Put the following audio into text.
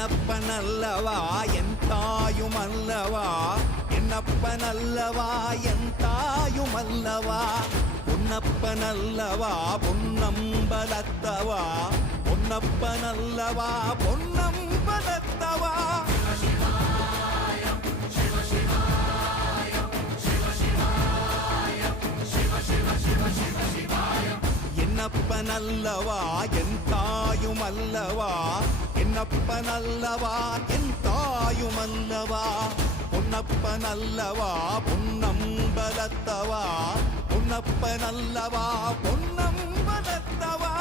என்னப்பனல்லவா என் தாயுமல்லவா, என்னப்பனல்லவா என் தாயுமல்லவா, பொன்னப்பனல்லவா பொன்னம்பலத்தவா, பொன்னப்பனல்லவா பொன்னம்பலத்தவா. என்னப்பனல்லவா என் தாயுமல்லவா, என்னப்பனல்லவா என் தாயுமல்லவா, பொன்னப்பனல்லவா பொன்னம்பலத்தவா, பொன்னப்பனல்லவா பொன்னம்பலத்தவா.